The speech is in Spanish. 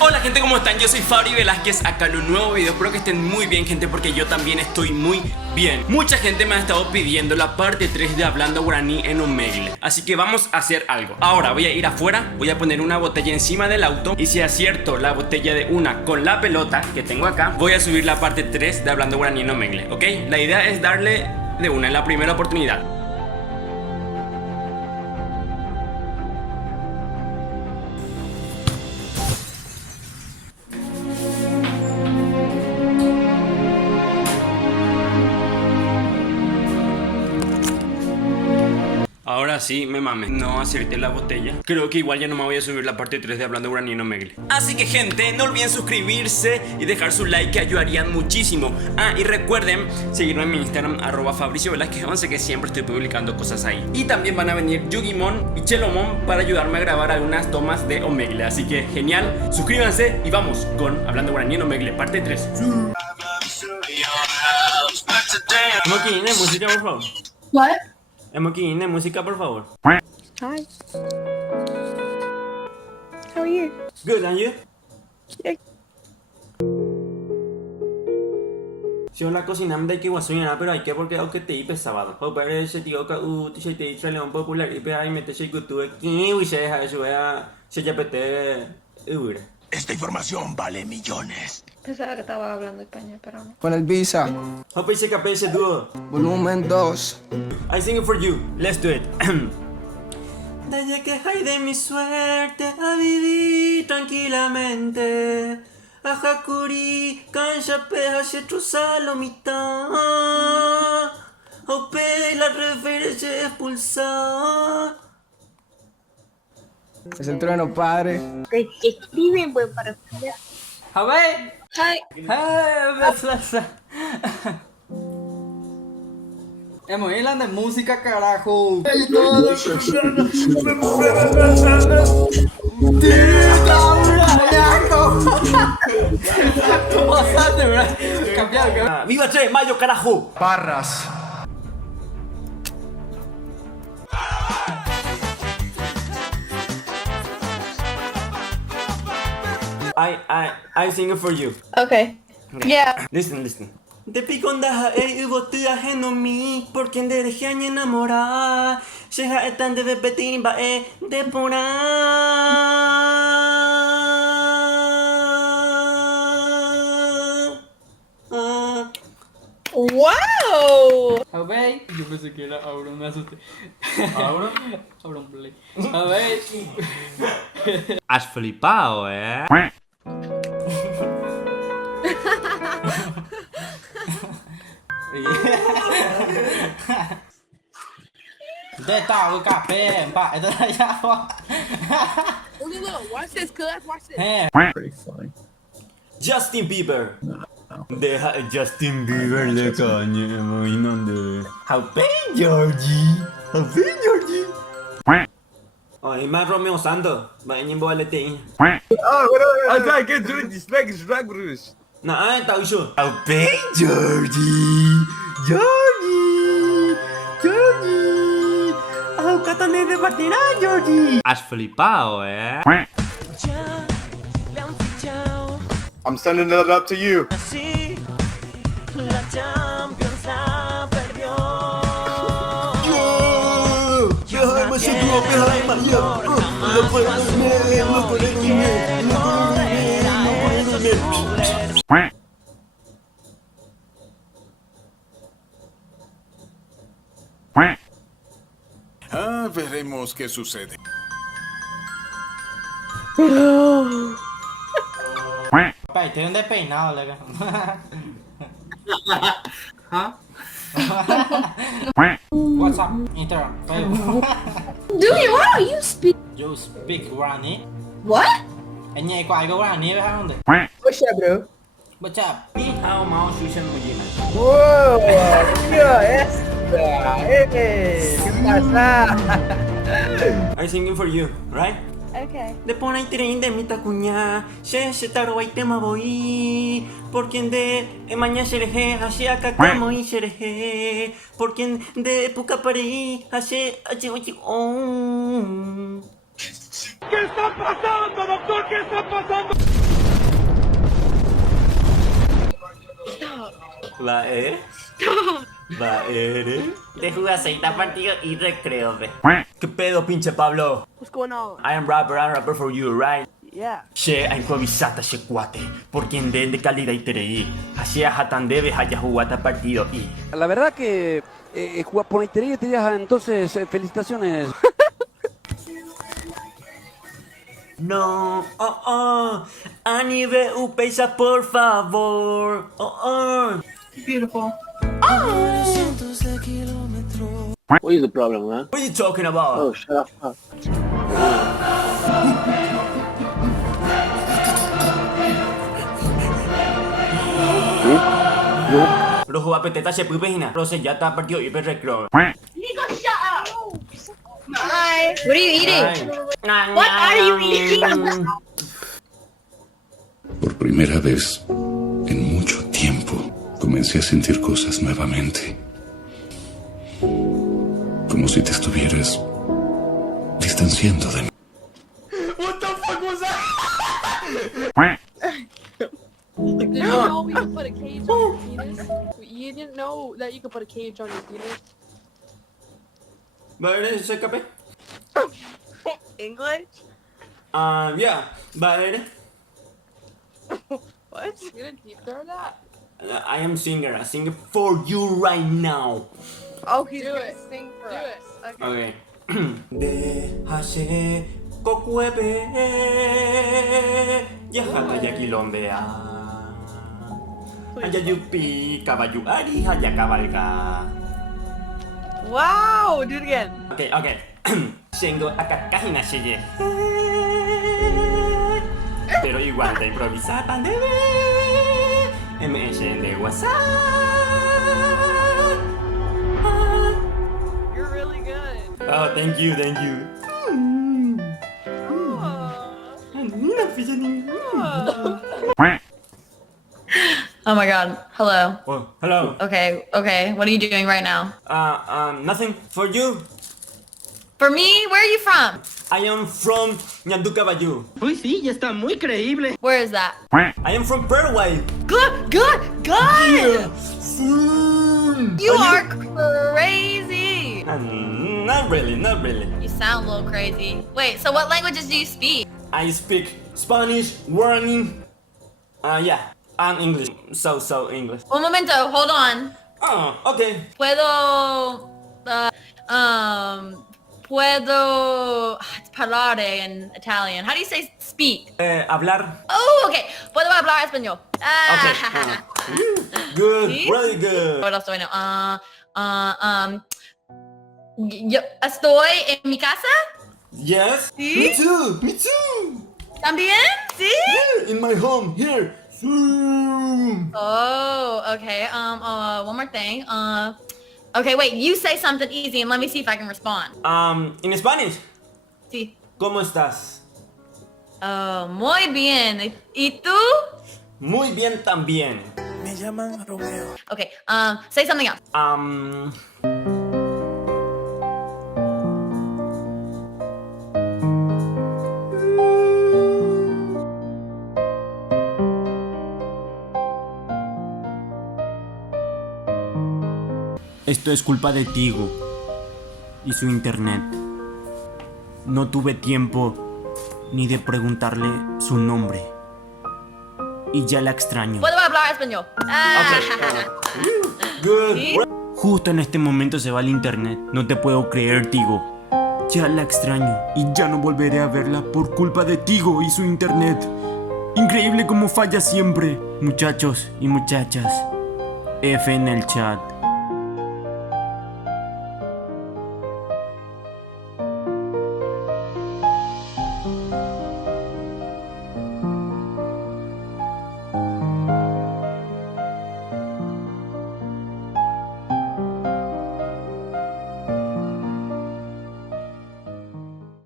Hola gente, ¿cómo están? Yo soy Fabri Velázquez, acá en un nuevo video. Espero que estén muy bien, gente, porque yo también estoy muy bien. Mucha gente me ha estado pidiendo la parte 3 de Hablando Guaraní en Omegle, así que vamos a hacer algo. Ahora voy a ir afuera, voy a poner una botella encima del auto, y si acierto la botella de una con la pelota que tengo acá, voy a subir la parte 3 de Hablando Guaraní en Omegle, ¿ok? La idea es darle de una en la primera oportunidad. Ahora sí, me mames, no acerté la botella. Creo que igual ya no me voy a subir la parte 3 de Hablando Guaraní en Omegle. Así que gente, no olviden suscribirse y dejar su like, que ayudarían muchísimo. Ah, y recuerden seguirme en mi Instagram, @FabricioVelázquez11, que siempre estoy publicando cosas ahí. Y también van a venir Yugimon y Chelomon para ayudarme a grabar algunas tomas de Omegle. Así que genial, suscríbanse y vamos con Hablando Guaraní en Omegle, parte 3. Moki, música, por favor. What? Moki, música, por favor. Hi. How are you? Good, and you? Yeah. Si la cocina me da que guasuña, pero hay que porque aunque te ipe sábado. O para ese tío que se te dice león popular y ahí mete se que tú aquí y se deja eso se ya pete. Esta información vale millones. Pensaba que estaba hablando español, pero no. Con el Visa, Hope se capé ese dúo. volumen 2. I sing it for you. Let's do it. Desde que hay de mi suerte a vivir tranquilamente. A Hakuri, cancha peja, se truza lo mitad. Hope la referencia expulsada. Es el trueno, padre. Te escriben, pues, para estudiar. A ver. Hi. Hemos ido de música, carajo. ¡Viva 3 de mayo, carajo! Barras. I sing it for you. Okay. Yeah. Listen. De picondaja hubo tu ajeno mi, por quien de dejaña enamorar. Llega etan de bepetimba de pura. Wow. A ver, yo pensé que era Auron, me asusté. ¿Auron? Auron Play. A ver. Has flipado, ¿eh? De tal café, pa, esto era ya. Look, watch this, cuz. Watch this. Pretty funny. Justin Bieber. Deja a Justin Bieber de caña, de. How Georgie. Ay, más Romeo Santos. Vaya en boletín. I can't do it. This bag is Ragrus. Nah, tao iso. How Georgie. Oh, katane de partida, Georgie. Has flipado, ¿eh? I'm sending it up to you. Veremos qué sucede. Pa, y tiene un despeinado, lega. What's up? Instagram, Facebook. Dude, why don't you speak? You speak Guarani? What? Anh nhảy qua cái Guarani với không được. What's up, bro? What's up? How mau Susan Mujina. Wow, tío, ¿qué pasa? I singing for you, right? Okay. De pone tren de mi tacuña, se taro y tema voy. Por quien de mañana sereje, hace acá como y sereje. Por quien de puca parí, hace ¿Qué está pasando, doctor? ¿Qué está pasando? Va, de jugaseita partido y recreo, ve. ¿Qué pedo, pinche Pablo? What's going on? I'm rapper for you, right? Yeah. Che, a improvisata che cuate, por quien de calidad y terei. Así a jatan debe haya jugata partido y. La verdad que por interés te digas, entonces felicitaciones. No, Anive Upeisa, por favor. Beautiful. What is the problem, man? What are you talking about? Oh, shut up. Rojo apeteta se puede imaginar. Rose ya está partido y recreo. Nico, shut up! Hi. What are you eating? What are you eating? Por primera vez en mucho tiempo comencé a sentir cosas nuevamente. Como si te estuvieras distanciando de mí. What the fuck was that? Did you know we could put a cage on your penis? You didn't know that you could put a cage on your penis? ¿Vale? ¿Se escape? English? Yeah. ¿Vale? What? You didn't deep throw that? I am singer. I sing for you right now. Oh, he's gonna sing for us. Okay. Okay. Déjase cocuebe. Yajata yaquilombea. Haya yupi caballo ari haya cabalga. Wow, do it again. Okay. Shengo akakahina sheye. Pero igual de improvisar pandebe. MS de WhatsApp. You're really good. Oh, thank you. Oh my god. Hello. Oh, hello. Okay. What are you doing right now? Nothing for you. For me? Where are you from? I am from Ñanducabayú. Uy, sí, ya está muy creíble. Where is that? I am from Paraguay. Good! You are crazy! Not really. You sound a little crazy. Wait, so what languages do you speak? I speak Spanish, warning. Yeah, and English. So English. Un momento, hold on. Oh, okay. Puedo parlare in Italian. How do you say speak? Hablar. Oh, okay. Puedo hablar español. Okay. Good, ¿Sí? really good. What else do I know? Yo estoy en mi casa. Yes. ¿Sí? Me too. ¿También? ¿Sí? Yeah, in my home here. Oh, okay. One more thing. Okay, wait. You say something easy and let me see if I can respond. In Spanish. Sí. ¿Cómo estás? Muy bien. ¿Y tú? Muy bien también. Me llaman Romeo. Okay. Say something else. Esto es culpa de Tigo y su internet. No tuve tiempo ni de preguntarle su nombre. Y ya la extraño. Puedo hablar español. Good. ¿Sí? Justo en este momento se va el internet. No te puedo creer, Tigo. Ya la extraño y ya no volveré a verla por culpa de Tigo y su internet. Increíble cómo falla siempre. Muchachos y muchachas, F en el chat.